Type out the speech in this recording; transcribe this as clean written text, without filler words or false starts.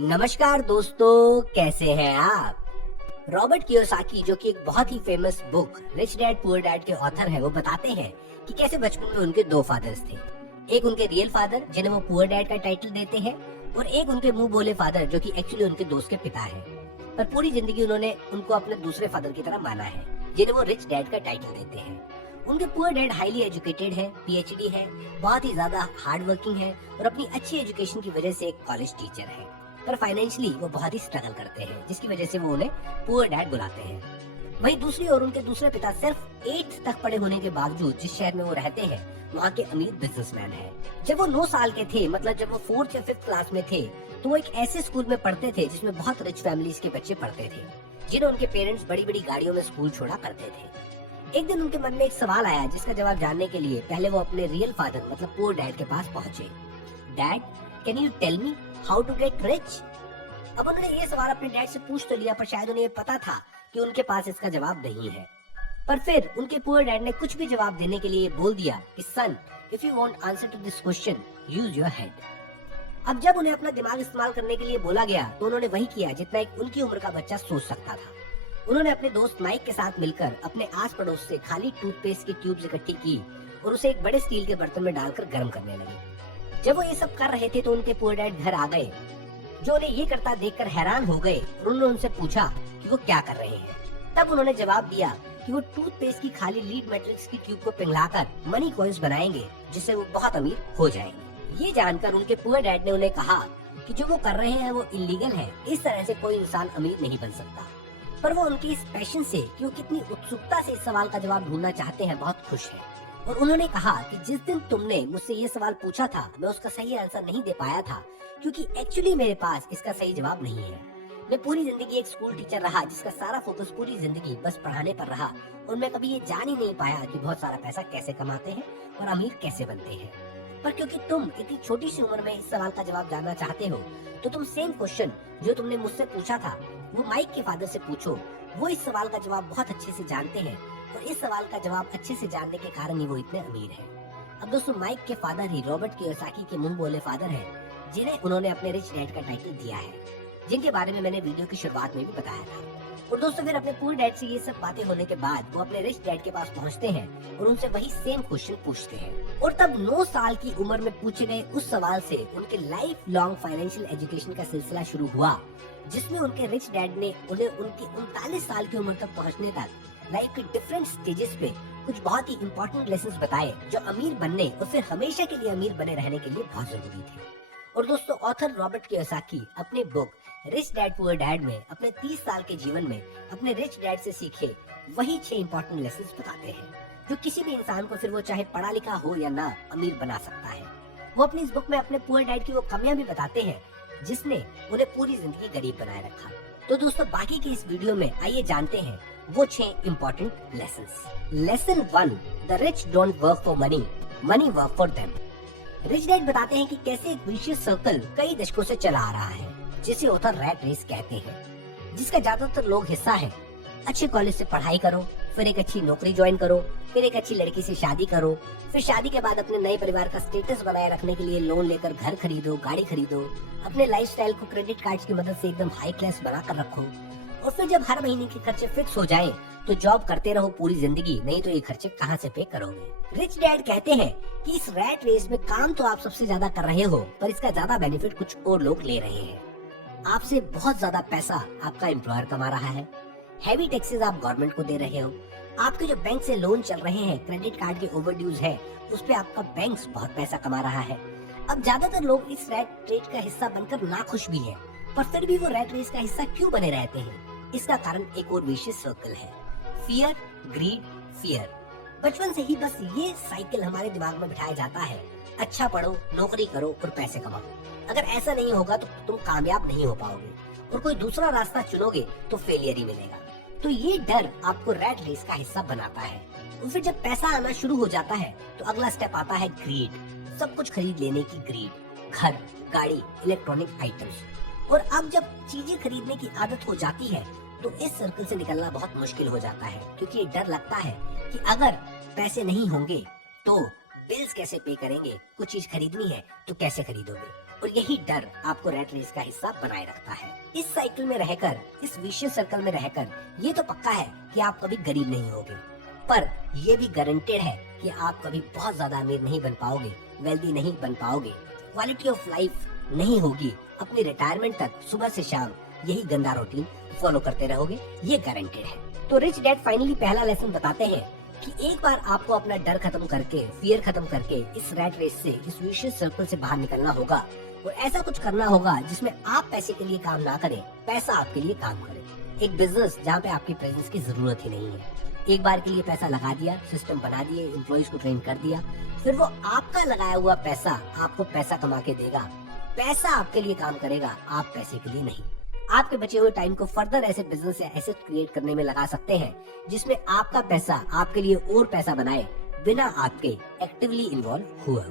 नमस्कार दोस्तों, कैसे हैं आप। रॉबर्ट कियोसाकी, जो कि एक बहुत ही famous book rich dad poor dad के ऑथर है, वो बताते हैं कि कैसे बचपन में उनके दो फादर्स थे। एक उनके रियल फादर, जिन्हें वो पुअर डैड का टाइटल देते हैं, और एक उनके मुंह बोले फादर, जो कि एक्चुअली उनके दोस्त के पिता हैं। पर पूरी जिंदगी उन्होंने उनको अपने दूसरे फादर की तरह माना है, जिन्हें वो रिच डैड का टाइटल देते हैं। उनके पुअर डैड हाईली एजुकेटेड है, पीएचडी है, बहुत ही ज्यादा हार्ड वर्किंग है और अपनी अच्छी एजुकेशन की वजह से एक कॉलेज टीचर है। पर फाइनेंशियली वो बहुत ही स्ट्रगल करते हैं, जिसकी वजह से वो उन्हें पुअर डैड बुलाते हैं। वहीं दूसरी ओर उनके दूसरे पिता सिर्फ 8th तक पढ़े होने के बावजूद जिस शहर में वो रहते हैं, वहाँ के अमीर बिजनेसमैन हैं। जब वो 9 साल के थे, मतलब जब वो 4th या 5th क्लास में थे, तो वो एक ऐसे स्कूल में पढ़ते थे जिसमें बहुत रिच फैमिलीज के बच्चे पढ़ते थे, जिन्हें उनके पेरेंट्स बड़ी बड़ी गाड़ियों में स्कूल छोड़ा करते थे। एक दिन उनके मन में एक सवाल आया, जिसका जवाब जानने के लिए पहले वो अपने रियल फादर मतलब पुअर डैड के पास पहुंचे। Dad, can you tell me how to get rich? अब उन्होंने ये सवाल अपने डैड से पूछ तो लिया, पर शायद उन्हें पता था कि उनके पास इसका जवाब नहीं है। पर फिर उनके पुअर डैड ने कुछ भी जवाब देने के लिए बोल दिया कि son, if you want answer to this question, use your head. अब जब उन्हें अपना दिमाग इस्तेमाल करने के लिए बोला गया, तो उन्होंने वही किया जितना एक उनकी उम्र का बच्चा सोच सकता था। उन्होंने अपने दोस्त माइक के साथ मिलकर अपने आस पड़ोस से खाली टूथपेस्ट की ट्यूब्स इकट्ठी की और उसे एक बड़े स्टील के बर्तन में डालकर गर्म करने लगे। जब वो ये सब कर रहे थे, तो उनके पुअर डैड घर आ गए, जो उन्हें ये करता देखकर हैरान हो गए और उन्होंने उनसे पूछा कि वो क्या कर रहे हैं। तब उन्होंने जवाब दिया कि वो टूथपेस्ट की खाली लीड मैट्रिक्स की ट्यूब को पिघलाकर मनी कॉइन्स बनाएंगे, जिससे वो बहुत अमीर हो जाएंगे। ये जानकर उनके पुअर डैड ने उन्हें कहा कि जो वो कर रहे हैं वो इलीगल है, इस तरह से कोई इंसान अमीर नहीं बन सकता। पर वो उनकी इस पैशन से कि वो कितनी उत्सुकता से इस सवाल का जवाब ढूंढना चाहते हैं, बहुत खुश है। और उन्होंने कहा कि जिस दिन तुमने मुझसे ये सवाल पूछा था, मैं उसका सही आंसर नहीं दे पाया था, क्योंकि एक्चुअली मेरे पास इसका सही जवाब नहीं है। मैं पूरी जिंदगी एक स्कूल टीचर रहा, जिसका सारा फोकस पूरी जिंदगी बस पढ़ाने पर रहा, और मैं कभी ये जान ही नहीं पाया कि बहुत सारा पैसा कैसे कमाते हैं और अमीर कैसे बनते हैं। पर क्योंकि तुम इतनी छोटी सी उम्र में इस सवाल का जवाब जानना चाहते हो, तो तुम सेम क्वेश्चन जो तुमने मुझसे पूछा था, वो माइक के फादर से पूछो। वो इस सवाल का जवाब बहुत अच्छे से जानते हैं, और इस सवाल का जवाब अच्छे से जानने के कारण ही वो इतने अमीर हैं। अब दोस्तों, माइक के फादर ही रॉबर्ट कियोसाकी के मुंह बोले फादर हैं, जिन्हें उन्होंने अपने रिच डैड का टाइटल दिया है, जिनके बारे में मैंने वीडियो की शुरुआत में भी बताया था। और दोस्तों, फिर अपने पुअर डैड से ये सब बातें होने के बाद वो अपने रिच डैड के पास पहुंचते हैं और उनसे वही सेम क्वेश्चन पूछते हैं। और तब 9 साल की उम्र में पूछे गए उस सवाल से उनके लाइफ लॉन्ग फाइनेंशियल एजुकेशन का सिलसिला शुरू हुआ, जिसमें उनके रिच डैड ने उन्हें उनकी 39 साल की उम्र तक पहुँचने तक लाइफ के डिफरेंट स्टेजेस पे कुछ बहुत ही इम्पोर्टेंट लेसन्स बताए, जो अमीर बनने और फिर हमेशा के लिए अमीर बने रहने के लिए बहुत जरूरी थे। और दोस्तों, ऑथर रॉबर्ट कियोसाकी अपने book rich dad poor dad में अपने 30 साल के जीवन में अपने रिच डैड से सीखे वही 6 इम्पोर्टेंट लेसन्स बताते हैं, जो किसी भी इंसान को, फिर वो चाहे पढ़ा लिखा हो या ना, अमीर बना सकता है। वो अपनी इस बुक में अपने पुअर डैड की वो कमियां भी बताते हैं, जिसने उन्हें पूरी जिंदगी गरीब बनाए रखा। तो दोस्तों, बाकी की इस वीडियो में आइए जानते हैं वो 6 important lessons. Lesson 1, the rich don't work for money, money work for them. Rich dad बताते हैं कि कैसे एक विशियस सर्कल कई दशकों से चला आ रहा है, जिसे ऑथर रैट रेस कहते हैं, जिसका ज्यादातर लोग हिस्सा है। अच्छे कॉलेज से पढ़ाई करो, फिर एक अच्छी नौकरी ज्वाइन करो, फिर एक अच्छी लड़की से शादी करो, फिर शादी के बाद अपने नए परिवार का स्टेटस बनाए रखने के लिए लोन लेकर घर खरीदो, गाड़ी खरीदो, अपने लाइफस्टाइल को क्रेडिट कार्ड्स की मदद से एकदम हाई क्लास बना कर रखो, और फिर जब हर महीने के खर्चे फिक्स हो जाए तो जॉब करते रहो पूरी जिंदगी, नहीं तो ये खर्चे कहाँ से पे करोगे। रिच डैड कहते हैं कि इस रैट रेस में काम तो आप सबसे ज्यादा कर रहे हो, पर इसका ज्यादा बेनिफिट कुछ और लोग ले रहे हैं। आपसे बहुत ज्यादा पैसा आपका एम्प्लॉयर कमा रहा है, हैवी टैक्सेस आप गवर्नमेंट को दे रहे हो, आपके जो बैंक से लोन चल रहे हैं, क्रेडिट कार्ड के ओवरड्यूज है, उस पे आपका बैंक बहुत पैसा कमा रहा है। अब ज्यादातर लोग इस रैट रेस का हिस्सा बनकर नाखुश भी है, पर फिर भी वो रैट रेस का हिस्सा क्यों बने रहते हैं? इसका कारण एक और विशियस सर्कल है, फियर, ग्रीड, फियर। बचपन से ही बस ये साइकिल हमारे दिमाग में बिठाया जाता है, अच्छा पढ़ो, नौकरी करो और पैसे कमाओ। अगर ऐसा नहीं होगा तो तुम कामयाब नहीं हो पाओगे, और कोई दूसरा रास्ता चुनोगे तो फेलियर ही मिलेगा। तो ये डर आपको रैट रेस का हिस्सा बनाता है। और फिर जब पैसा आना शुरू हो जाता है, तो अगला स्टेप आता है ग्रीड, सब कुछ खरीद लेने की ग्रीड, घर, गाड़ी, इलेक्ट्रॉनिक आइटम्स। और अब जब चीजें खरीदने की आदत हो जाती है, तो इस सर्कल से निकलना बहुत मुश्किल हो जाता है, क्योंकि ये डर लगता है कि अगर पैसे नहीं होंगे तो बिल्स कैसे पे करेंगे, कुछ चीज खरीदनी है तो कैसे खरीदोगे। और यही डर आपको रैट रेस का हिस्सा बनाए रखता है। इस साइकिल में रहकर, इस विशियस सर्कल में रहकर ये तो पक्का है कि आप कभी गरीब नहीं होगे, पर ये भी गारंटेड है कि आप कभी बहुत ज्यादा अमीर नहीं बन पाओगे, वेल्दी नहीं बन पाओगे, क्वालिटी ऑफ लाइफ नहीं होगी। अपनी रिटायरमेंट तक सुबह से शाम यही गंदा रूटीन फॉलो करते रहोगे, ये गारंटेड है। तो रिच डैड फाइनली पहला लेसन बताते हैं कि एक बार आपको अपना डर खत्म करके, फियर खत्म करके इस रैट रेस से, इस विशियस सर्कल से बाहर निकलना होगा और ऐसा कुछ करना होगा जिसमें आप पैसे के लिए काम ना करें, पैसा आपके लिए काम करे। एक बिजनेस जहाँ पे आपकी प्रेजेंस की जरूरत ही नहीं है। एक बार के लिए पैसा लगा दिया, सिस्टम बना दिए, एम्प्लॉइज को ट्रेन कर दिया, फिर वो आपका लगाया हुआ पैसा आपको पैसा कमा के देगा। पैसा आपके लिए काम करेगा, आप पैसे के लिए नहीं। आपके बचे हुए टाइम को फर्दर ऐसे बिजनेस या एसेट क्रिएट करने में लगा सकते हैं जिसमें आपका पैसा आपके लिए और पैसा बनाए, बिना आपके एक्टिवली इन्वॉल्व हुए।